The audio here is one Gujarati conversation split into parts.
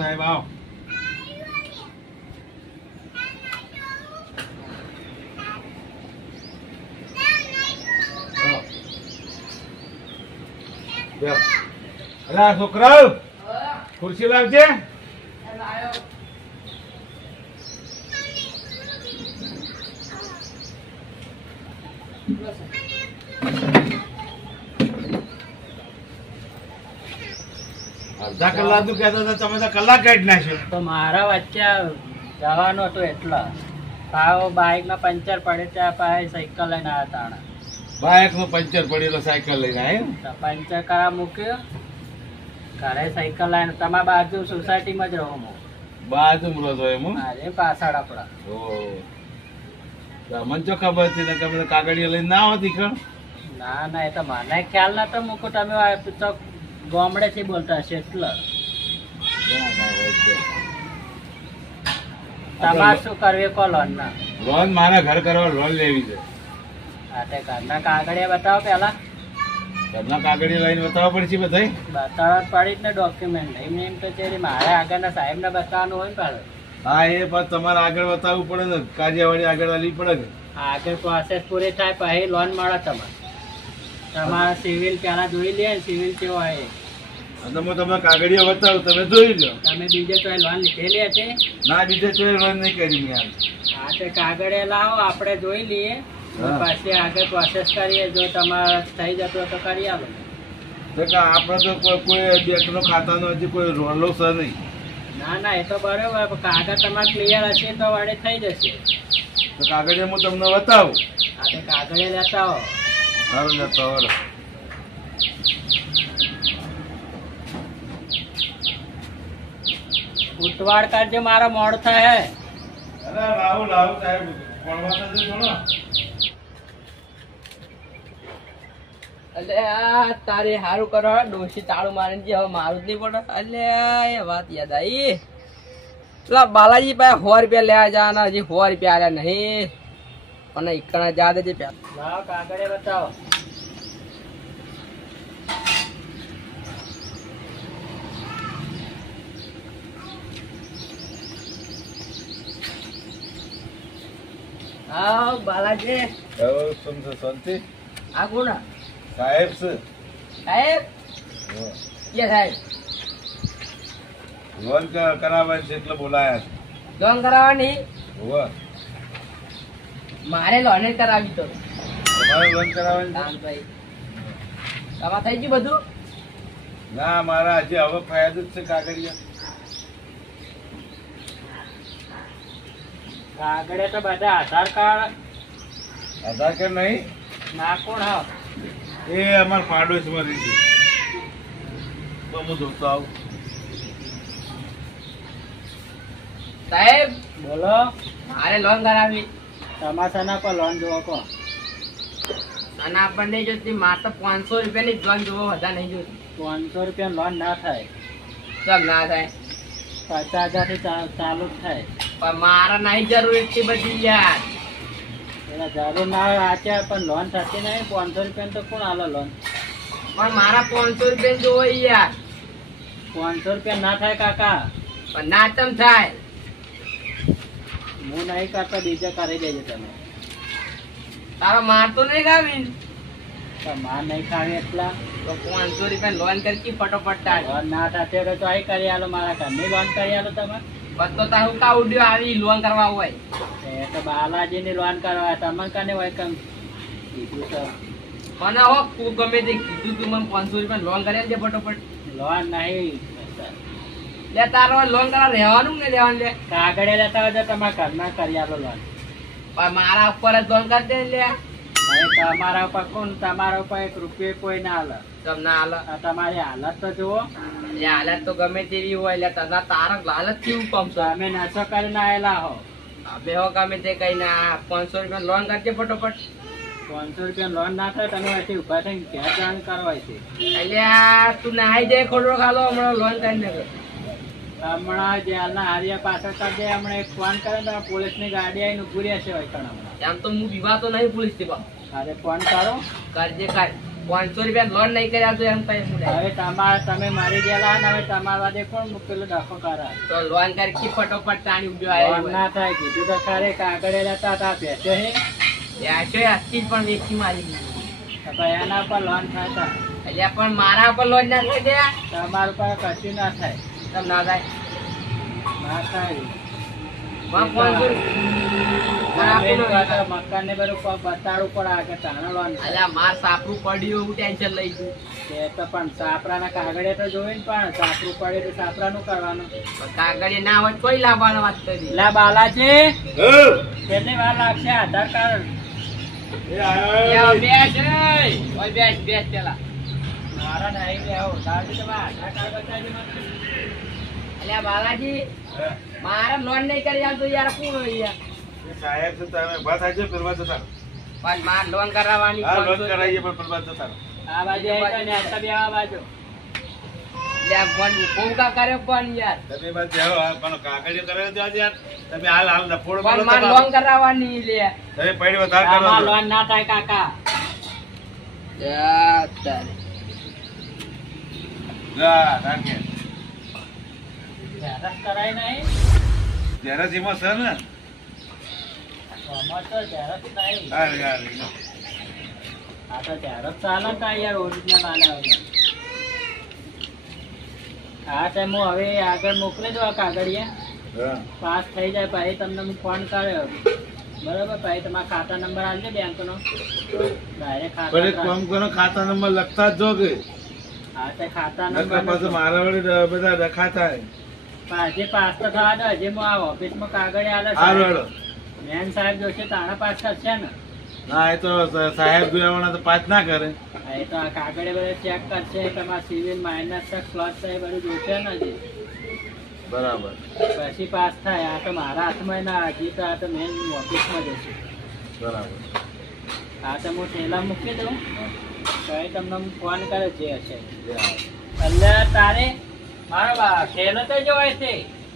સાહેબ આવો. અલા છોકરાઓ ખુરશી લાવજે. અડધા કલાક તું કહેતો હતો, તમે તો કલાક કાઢી નાખ્યો. તો મારા વચ્ચે જવાનો હતો એટલા ભાવ બાઇક માં પંચર પડે ત્યાં પાસે સાયકલ લઈને આવ્યા તાણા. બાઇક નું પંચર પડેલો સાયકલ લઈને આવ્યો. તો પંચર કરા મૂક્યો ઘરે સાયકલ લઈને. તમારા બાજુ સોસાયટી માં જ રહું હું. બાજુ રહો એમ? અરે પાછળ આપડા. મને જો ખબર હતી ને તમે કાગળિયા લઈને ના આવતી ખણ. ના ના, એ તો મને ખ્યાલ નતો મૂકો. તમે તો ગામડે થી બોલતા હશે એટલે. તમારે શું કરવી કો લોન ના? લોન મારા ઘર કરવા લોન લેવી છે. હા તે ઘરના કાગળિયા બતાવો પેલા. ઘરના કાગળિયા લઈને બતાવવા પડશે બધા. બતાવવા જ પડી જ ને ડોક્યુમેન્ટ. એમ તો છે મારે આગળના સાહેબ ને બતાવવાનું હોય ને પાછું. હા એ પણ તમારે આગળ બતાવવું પડે ને, કાર્યવાહી આગળ આલવી પડે ને. આગળ પ્રોસેસ પૂરી થાય પછી લોન મળે તમારે. તમારા સિવિલ પેલા જોઈ લે, સિવિલ કેવો હોય. તમે કાગળિયા બતાવો, તમે જોઈ લો. તમે બીજે તો લોન લીધેલી હતી? ના, બીજે તો લોન નહીં કરી મેં. હા તે કાગળિયા લાવો, આપણે જોઈ લઈએ પછી આગળ પ્રોસેસ કરીએ. જો તમારે થઈ જતું તો કરી આપો. આપડે તો કોઈ બેંક નો ખાતા નો હજી કોઈ રોલો છે નહીં. ના ના, એ તો બરોબર. કાગળ તમારે ક્લિયર હશે તો વડે થઈ જશે. તો કાગળિયા હું તમને બતાવું. હા તે કાગળિયા લેતા આવો. સારું લેતા આવો. ઉતવાડ કરજો, મારો મોડ થાય. અરે લાવું લાવું સાહેબ, ભણવા તો થોડો. અલે આ તારે હારું કરો. ડોશી તાળું મારે હવે મારું જ નહીં પડે. અલે એ વાત યાદ આવી. પેલા બાલાજી પાસે 100 રૂપિયા લેવા જવાના, હજી 100 રૂપિયા આલ્યા નહીં. અને ઈકણા જા દેજે પેલા. લાવો કાગળિયા બતાવો. હા બાલાજી. શાંતિ. આ કોણ સાહેબ છે? સાહેબ કે સાહેબ લોન કરાવવાની છે એટલે બોલાયા છે. લોન કરાવવાની? હોવે. મારે લોન જ કરાવી તો. તમારે લોન કરાવવાની? દાનભાઈ તમારે થઈ ગયું બધું? ના, મારા હજી હવે ફાયદો જ છે કાગળિયા. કાગળિયા તો બધા આધાર કાર્ડ. આધાર કાર્ડ નહીં? ના કોણ? હા એ અમારા પાડોશમાં રહી છે. હું જોતો આવું. સાહેબ બોલો. મારે લોન કરાવી. તમાશાના પર લોન જોવો કો. અને આપણને નહીં જોતી. મારે તો 500 રૂપિયાની જ લોન જોવો, વધારે નહીં જોતી. 500 રૂપિયા લોન ના થાય. સબ ના થાય. 50,000 થી ચાલુ જ થાય. પણ મારે નહીં જરૂર એટલી બધી યાર. એના જરૂર ના હોય આચ્યા, પણ લોન થતી નહીં. 500 રૂપિયા તો કોણ આલો લોન? પણ મારા 500 રૂપિયા જોવો યાર. 500 રૂપિયા ના થાય કાકા. પણ ના તમ થાય. હું નહીં કરતો, બીજે કરી દેજો તમે. તારો માર તો નહીં ખાવી. માર નહીં ખાવી એટલા તો 500 રૂપિયા લોન કરકી ફટોફટ તાર. લોન ના થતી તો અહીં કરી આલો. મારા ઘરની લોન કરી આલો તમે. બધો તારું કા ઉડ્યો આવી લોન કરવા હોય. એ તો બાલાજી ની લોન કરવા તમને કને હોય કમ કીધું તો. મને હો તું ગમે તે કીધું તું મને 500 રૂપિયા લોન કરી દે ફટોફટ. લોન નહીં લે તારો લોન કરવા રહેવાનું ને લેવાનું લે. કાગળે લેતા હોય તો તમારા ઘરના કરી આલો લોન. પણ મારા ઉપર જ લોન કરી દે લે. હવે તમારા ઉપર કોણ? તમારા ઉપર 1 રૂપિયો કોઈ ના હાલે. તમ ના હાલ. તમારી હાલત તો જુઓ. એ હાલત તો ગમે તેવી હોય. એટલે તને તારા હાલત કેવું કમ છે? તમે નશો કરીને આવેલા હો. અમે હો ગમે તે કઈ ના 500 રૂપિયા લોન કરજે ફટોફટ. 500 રૂપિયા લોન ના થાય તમે અહીંથી ઉભા થઈને ઘેર જાણ કરવા છે. અલ્યા તું નાઈ જાય ખોટો ખાલો હમણાં લોન કરી નાખે. હમણાં જેલના હારિયા પાછળ કરજે. હમણાં એક ફોન કરે ને પોલીસ ની ગાડી આવીને ઉભી રહેશે હોય. હમણાં એમ તો હું વિવાહ તો નહીં પોલીસ થી. અરે ફોન કરો. કરજે કર. ₹500 લોન નહીં કર્યા તો એમ કઈ હું નહીં. હવે તમે મારી ગયેલા ને હવે તમારા વાદે કોણ પેલો ડખો કરે તો લોન કરી ફટોફટ તાણી ઉડ્યો લોન આવ્યો ના થાય કીધું તો ખરે કાગળે લેતા હતા બેસે હે આશો આજથી જ પણ વેચી મારી દીધી. તો ભાઈ એના પર લોન થતા અલ્યા પણ મારા ઉપર લોન ના થઈ ગયા. તમારા પર કશું ના થાય તમ ના થાય ના થાય મકાન ને બધું બતાડવું પડે આગળ તાણા લોન અલ્યા માર સાપરું પડ્યું એવું ટેન્શન લઈ ગયું. તે તો પણ સાપરાના કાગળે તો જોઈ ને પણ સાપરું પડે તો સાપરાનું કરવાનું કાગળે ના હોય કોઈ લાવવાનો વાત કરી. લા બાલાજી હે? કેટલી વાર લાગશે આધાર કાર્ડ એ આયો. બેસ બેસ પેલા. મારા નહીં લેવો તારથી તમે આધાર કાર્ડ બતાવી મને અલ્યા બાલાજી હે? મારે લોન નહીં કરી આલતો યાર કોણ હોય યાર. એ સાહેબ છે તમે બસ આજે ફરવા જતા રહો. પણ માર લોન કરાવવાની હા લોન 500 કરાવીએ પણ ફરવા જતા રહો. આ બાજુ આવી ને આ બી આ બાજુ લ્યા ફોન ફોકા કર્યો પણ યાર. તમે બસ જાઓ આ પણ કાગળિયો કરાવી દેવા યાર. તમે હાલ નફોડ પણ કરો માર તમારો. લોન કરાવવાની લે. તમે પૈડી વધારે કરો આમાં છો. લોન ના થાય કાકા યા તારે. લા, રાખે. ઝેરોક્ષ કરાય નહીં જ્યારે જેમાં છે ને આમાં તો ઝેરોક્ષ નહીં હા યાર આ તો ઝેરોક્ષ ચાલે ને કાંઈ યાર ઓરિજિનલ આલે વગર હા તો હું હવે આગળ મોકલી દઉં આ કાગળિયા હા. પાસ થઈ જાય પછી તમને હું ફોન કર્યો બરાબર પછી તમારા ખાતા નંબર આપજો બેંકનો ડાયરેક્ટ પણ એક ખાતા કામ કરો ખાતા નંબર લખતા જ જો કે હા તે ખાતા નકર નંબર પાછું મારા વળી બધા રખાતા હજી પાસ તો થવા દો હજી હું આ ઓફિસમાં કાગળ આલે હારું હેડો. મેન સાહેબ જોશે તાણા પાસ કરશે ને ના એ તો સાહેબ જોવાના તો પાસ ના કરે. હા, એ તો આ કાગળે બધે ચેક કરશે તમારા સિવિલ માઇનસ છે પ્લસ છે એ બધું જોશે ને હજી બરાબર પછી પાસ થાય આ તો મારા હાથમાં ના હજી તો આ તો મેન ઓફિસમાં જશે બરાબર. આ તો હું થેલા મૂકી દઉં પછી તમને હું ફોન કરે જે હશે યાર. એટલે તારે મારો થેલો તો જો હોય છે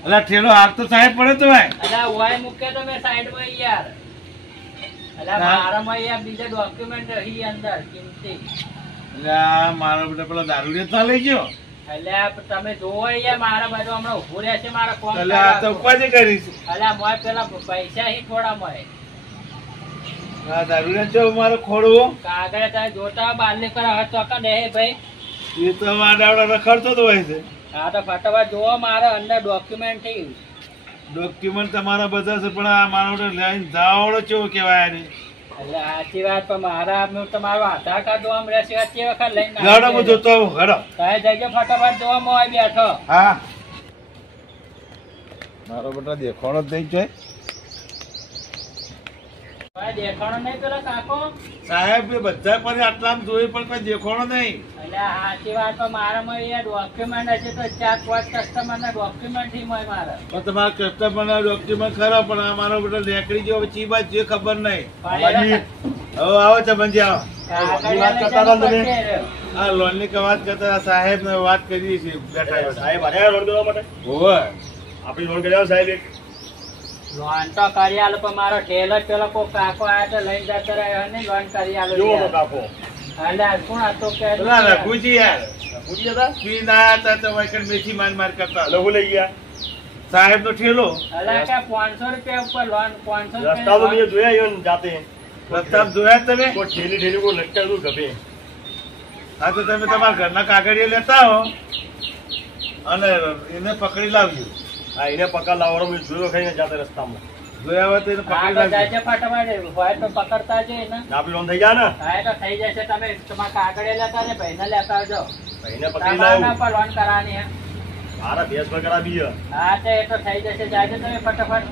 અલા ઠેલો હાથ તો સાહેબ પડે તો ભાઈ. એટલે ઓય મૂકે તો મેં સાઈડમાં યાર એટલે મારામાં યાર બીજા ડોક્યુમેન્ટ રહી અંદર કિંમતી એટલે આ મારો બેટા પેલો દારૂડિયો ના લઈ ગયો. એટલે આ તમે જોવો યાર મારા બાજુ હમણાં ઉભું રહેશે મારા ફોન એટલે આ તો ઉપાધિ કરી છે. એટલે મોય પેલા પૈસા હી થોડા મોય આ દારૂડિયો જો મારો ખોડવો કાગળ તમે જોતા બારને પર હવે ચોકા દે ભાઈ એ તો આડાવડા રખડતો જ હોય છે. હા તો ફટાફટ જોવો મારા અંદર ડોક્યુમેન્ટ થઈ ડોક્યુમેન્ટ તમારા બધા છે પણ આ મારો બેટો લઈને જાવડો કેવો કહેવાય આને. એટલે સાચી વાત પણ મારા તમારો આધાર કાર્ડ જોવા મળે છે તે વખત લઈને હેડો હું જોતો આવું હેડો. તમે જજો ફટાફટ જોવા મોય બેઠો હા મારો બેટા દેખાણો જ નહીં જોઈ. ભાઈ દેખાણો નહીં પેલો કાકો સાહેબ એ બધા પર આટલામાં જોઈ પણ કોઈ દેખાણો નહીં. એટલે સાચી વાત પણ મારામાં એ ડોક્યુમેન્ટ હશે તો 4-5 કસ્ટમરના ડોક્યુમેન્ટ થી મોય મારા પણ તમારા કસ્ટમરના ડોક્યુમેન્ટ ખરા પણ આ મારો બેટો નીકળી ગયો હવે ચી બાજ જે ખબર નહીં. ભાઈ, હવે આવો છે બંજી આવો. કાગળિયા વાત લઈ કરતા હતા જવાનું તમે? પડશે રે. આ લોન ની વાત કરતા સાહેબ ને વાત કરી છે બેઠા સાહેબ આયા લોન કરવા માટે હોવે. આપણી લોન કર્યા સાહેબ એક લોન તો કરી આલો પણ મારો ઠેલો જ પેલો કોઈ કાકો આયો તો લઈને જતો રહ્યો ને લોન કરી આલો કેવો હતો યાર. કાકો એટલે આ કોણ હતો કે પેલા રઘુજી યાર પૂછી હતા પી ના હતા તો વાયકણ મેથી માર કરતા લઘુ લઈ ગયા સાહેબ નો ઠેલો એટલે કે 500 રૂપિયા ઉપર લોન 500 રસ્તા તો મેં જોયા ઈવન જાતે પ્રતાપ જોયા તમે? કોઈ ઠેલી ઠેલી કોઈ લટકાયું ગભે હા તો તમે તમારા ઘરના કાગળિયા લેતા હો અને એને પકડી લાવજો. હા એને પકડ લાવવાનો મેં જોયો ખાઈને જાતે રસ્તામાં જોયા હોય તો એને પકડી લાવજો. જાય ફટાફટ હોય તો પકડતા જઈએ ને આપણી લોન થઈ ગયા ને હા એ તો થઈ જશે તમે તમારા કાગળે લેતા ને ભાઈને લેતા આવજો ભાઈને પકડી તમારા લાવું પર લોન કરાવવાની હે મારા ભેસ પર કરાવી હા તો એ તો થઈ જશે જાજો તમે ફટાફટ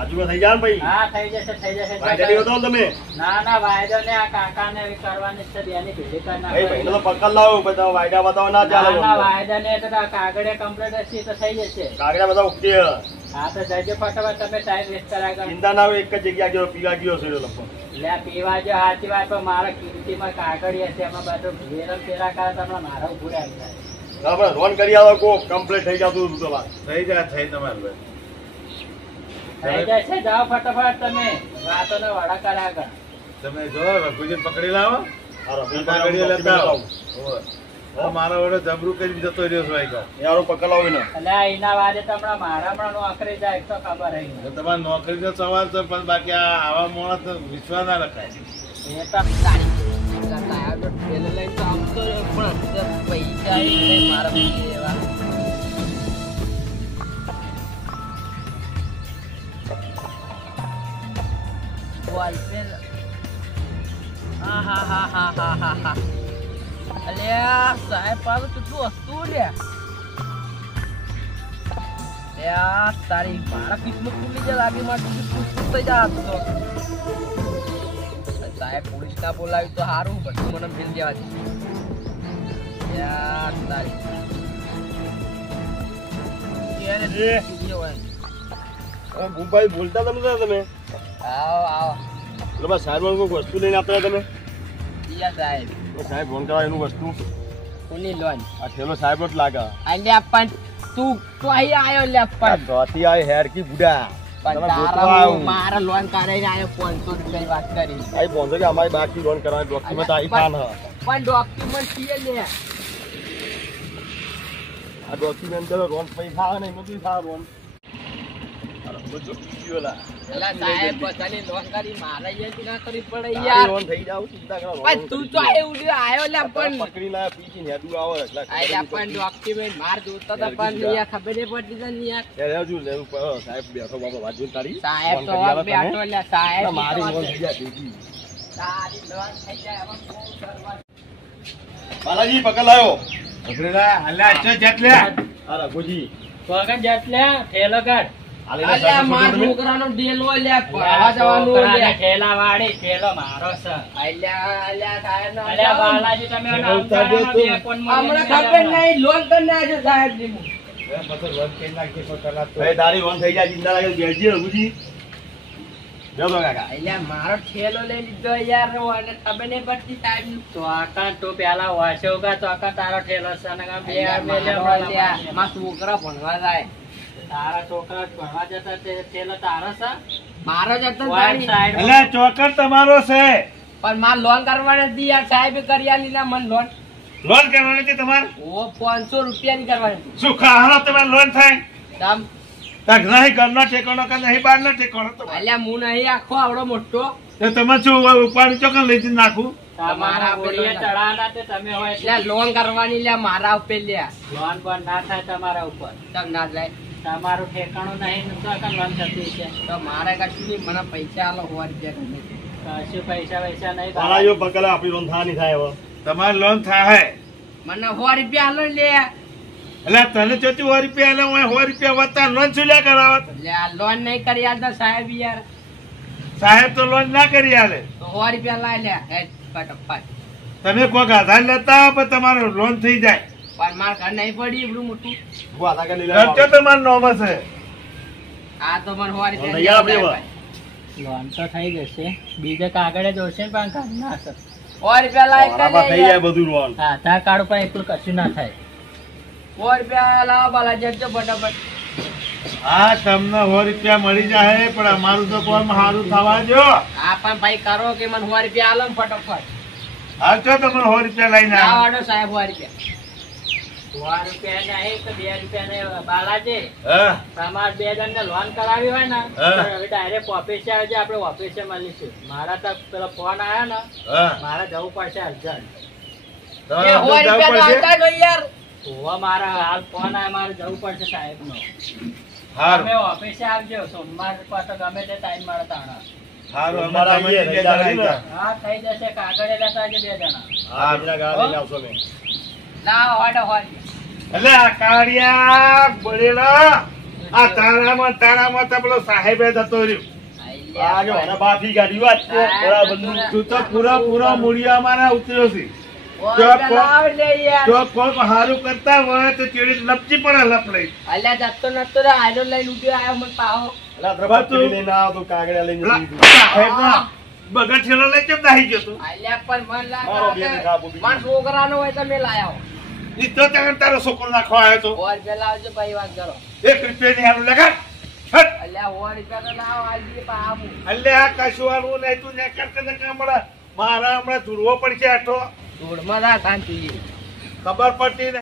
આજુમાં થઈ ગયા ને ભાઈ હા થઈ જશે ભાઈ કરી હતો ને તમે ના ના વાયદો ને આ કાકા ને કરવાની છે બેની ભેગી કરી ભાઈ ભાઈને તો નાખો. પકડ લાવો બધા વાયદા બતાવો ના ચાલે ના ના વાયદા ને તો આ કાગળે કમ્પ્લીટ હશે તો થઈ જશે કાગડા બધા ઓકે હા તો જજો ફટાફટ તમે ટાઈમ વેસ્ટ કરાય ચિંતા ના હોય એક જ જગ્યા ગયો પીવા ગયો છે એ લોકો લે પીવા જો સાચી વાત પણ મારા કિંમતીમાં કાગળી હશે એમાં બધું ભેરમ ફેરા કરે તમને મારા ઉભું આવી જાય આપણે લોન કરી આવો કો કમ્પ્લીટ થઈ જતું હતું તો વાત થઈ જાય થઈ તમારે ભાઈ. થઈ જશે જાઓ ફટાફટ તમે વાતો ને વડા કર્યા આગળ તમે જો રઘુજી પકડી લાવો કાગળિયા લેતા આવો. હોવે. હવે મારા વડે જબરું કરીને જતો રહ્યો છું આઈ ગામ. યારો પકડાવો ને એટલે એના વાદે તો હમણાં મારા હમણાં નોકરી જાય તો ખબર હે એટલે તમારે નોકરીનો સવાલ છે પણ બાકી આવા માણસ વિશ્વાસ ના રખાય. એ તો ટાયર તો ઠેલો લઈને તો આવતો રહ્યો, પણ અત્યારે પૈસા ય નહીં મારા પાસે એવા. વોલપેન. આહાહાહાહાહા. અલ્યા સાહેબ પાસે કેટલું વસ્તુ લે. યાર તારી મારા કિસ્મત ખુલી જાય લાગે, મારે ખુશ થઈ જા તો. સાહેબ પોલીસ ના બોલાવી તો સારું, બધું મને મિલ દેવા દે. યાર તારી ભૂભાઈ બોલતા તમે તમે આવો આવો એટલે બસ સાહેબ કોઈ વસ્તુ લઈને આપતા તમે યા સાહેબ સાહેબ ફોન કરાવ એનું વસ્તુ કોની લોન આ ઠેલો સાહેબ જ લાગે અલ્યા પણ તું તો અહીં આવ્યો લે પણ ધોતી આ હેર કી બુડા પણ તમે તારા ગોતવા આવું. મારા લોન કરાઈને આવ્યો 500 રૂપિયાની વાત કરી આઈ બોંધો કે અમારી બાકી લોન કરવાની ડોક્યુમેન્ટ આવી પાન હ પણ ડોક્યુમેન્ટ છીએ લે આ ડોક્યુમેન્ટ કરો લોન પૈસા આવે ને એમાં બી થા લોન બધું પીઓલા અલા સાહેબ બધાની લોન કરી મારે અહીંયા ના કરવી પડે યાર લોન થઈ જાવ ચિંતા કરો પણ તું તો એવું આવ્યો લે પણ પકડી લાયા પીજી ને હેડું આવે એટલે આયલા પણ ડોક્યુમેન્ટ માર જોતો તો પણ યાર ખબર નહીં પડતી તને યાર લેજો લેવું પડે સાહેબ બેઠો બાબા વાત જોઈને તારી સાહેબ તો બેઠો લે સાહેબ મારી લોન થઈ જાય ભેગી તારી લોન થઈ જાય હવે શું કરવા બાલાજી પકડ લાયો પકડેલા અલ્યા અચ્છા જેટલે આ રઘુજી વગર જેટલે ઠેલો કાઢ. અલ્યા માર છોકરાનો ડેલો લે ભણવા જવાનું છોકરાને લે ઠેલા વાળી ઠેલો મારો છે. અલ્યા સાહેબ ના અલ્યા બાલાજી તમે ઠેલો નામ ઉતારજો જાણો, તું. બે કોણ હમણાં મને ખબર નહીં લોન કરીને આવજો સાહેબ ની બધું રોજ કઈ નાખી તો કલાક તો. ભાઈ તારી લોન થઈ જાય ચિંતા લાગે બેસજી રઘુજી બેસો કાકા અલ્યા મારો ઠેલો લઈ લીધો યાર અને ખબર નહીં પડતી સાહેબ ની ચોકા તું પેલા વાસોગા ચોકા તારો ઠેલો છે અને બે મારા છોકરા ભણવા જાય તારા છોકરા ભણવા જતા તે ઠેલો તારો છે. મારો જ હતો વાઈટ ગાડી. સાઈડ અલ્યા ચોકર તમારો છે. પણ માર લોન કરવાની હતી યાર સાહેબે કરી આલી ના મન લોન લોન કરવાની હતી તમારે ઓ 500 રૂપિયાની કરવાની હતી શું ખાવાનો તમારે લોન થાય તમ તાક નહીં ઘરનો ઠેકાણો કે નહીં બહારનો ઠેકાણો તમારે. અલ્યા હું નહીં આખો આવડો મોટો તો તમે શું ઉપાડી ચોકન લઈ જઈને નાખું તમારા બોલીએ ચડાવવાના તે તમે હોય લે લોન કરવાની લે મારા ઉપર લે લોન પર ના થાય તમારા ઉપર. તમ ના જાય તમારું ઠેકાણું નહીં ને તો કાં લોન થતી છે. તો મારે કશું નહીં મને પૈસા આલો 1 રૂપિયા કશું પૈસા વૈસા નહીં બાલાજીઓ પકડે આપણી લોન થા નહીં થાય હવે તમારે લોન થાય મને 100 રૂપિયા આલો લે એટલે તને ચોથી 100 રૂપિયા એટલે હું 100 રૂપિયા વધતા લોન શું લ્યા કરાવત? લે આ લોન નહીં કરી આલતા સાહેબ યાર સાહેબ તો લોન ના કરી આલે. તો 100 રૂપિયા લાય લે હેડ ફટાફટ તમે કોઈક આધાર લેતા હો પણ તમારો લોન થઈ જાય. પણ માર ઘર નહીં પડી એટલું મોટું હું આધા કરી ખર્ચો તમારો નોમ છે. આ તો મને 100 લઈ આવ આપણે હવે. રૂપિયા લોન તો થઈ જશે બીજે કાગળે જોશે ને પણ કામ ના થશે. 100 રૂપિયા લાય આમાં થઈ જાય બધું લોન આધાર કાર્ડ ઉપર એકલું કશું ના થાય. 100 રૂપિયા લાવો બાલાજી જજો ફટાફટ હા તમને 100 રૂપિયા મળી જાય પણ અમારું તો કોમ સારું થવા જો. આ પણ ભાઈ કરો કે મને 100 રૂપિયા આલો ને ફટાફટ આવજો તમે 100 રૂપિયા લઈને આવો. લાવાડો સાહેબ 100 રૂપિયા 100 રૂપિયા નહીં તો 2 રૂપિયા નહીં. બાલાજી હા તમારે 2 જણને લોન કરાવી હોય ને તો હા. હવે ડાયરેક્ટ ઓફિસે આવજો, આપણે ઓફિસે મળીશું. મારા તો પેલો ફોન આવ્યો ને હા મારે જવું પડશે અર્જન્ટ. તમારે એ 100 જવું રૂપિયા તો પડશે? આવતા જ હોય યાર હોવા મારા હાલ ફોન આવ્યો, મારે જવું પડશે સાહેબનો. સારું તમે ઓફિસે આવજો સોમવાર પાછો ગમે તે ટાઈમ મળે તાણા. સારું અમે અમારા તમે અહીંયા બે જણા આવીજા. હા થઈ જશે કાગળે લેતા આવજો 2 જણા. હા બીજા ગાળા લઈને આવશો મેં ના હોડો હોડ એટલે આ કાળિયા બળેલા આ તારામાં તો પેલો સાહેબે જતો રહ્યો. આ જો આના બાફી ગાડી વાત તો બરાબર તું તો પૂરા મૂળિયા મારા ઉતર્યો છે. જો કોઈક સારું કરતા હોય તો ચેડી લપચી પડે લપ લઈ. અલ્યા જતો નતો રે આયરો લઈને ઉઠ્યો આયો મને પાહો અલા દ્રપતિ લઈને આવ તો કાગળિયા લઈને પેલા જઈ દીધું. સાહેબના બગર ઠેલો લઈ કેમ નાહી ગયો તું? અલ્યા પણ મન મારો બેન લાગે ખાપો બીજું. માર છોકરાનો હોય તો મેં લાયો ઈ તો ત્યાં તારો છોકરો નાખવા આવ્યો તો. 100 રૂપિયા લાવજો ભાઈ વાત કરો 1 રૂપિયાની હારું લગાડ. હટ. અલ્યા 100 રૂપિયા તો લાવો આજી પાહો અલ્લે આ કશું હારું નહીં તું ને કરતે ને કામડા. મારા હમણાં ધૂળવો પડશે આટો ધૂળમાં જા તાન જોઈએ ખબર પડતી ને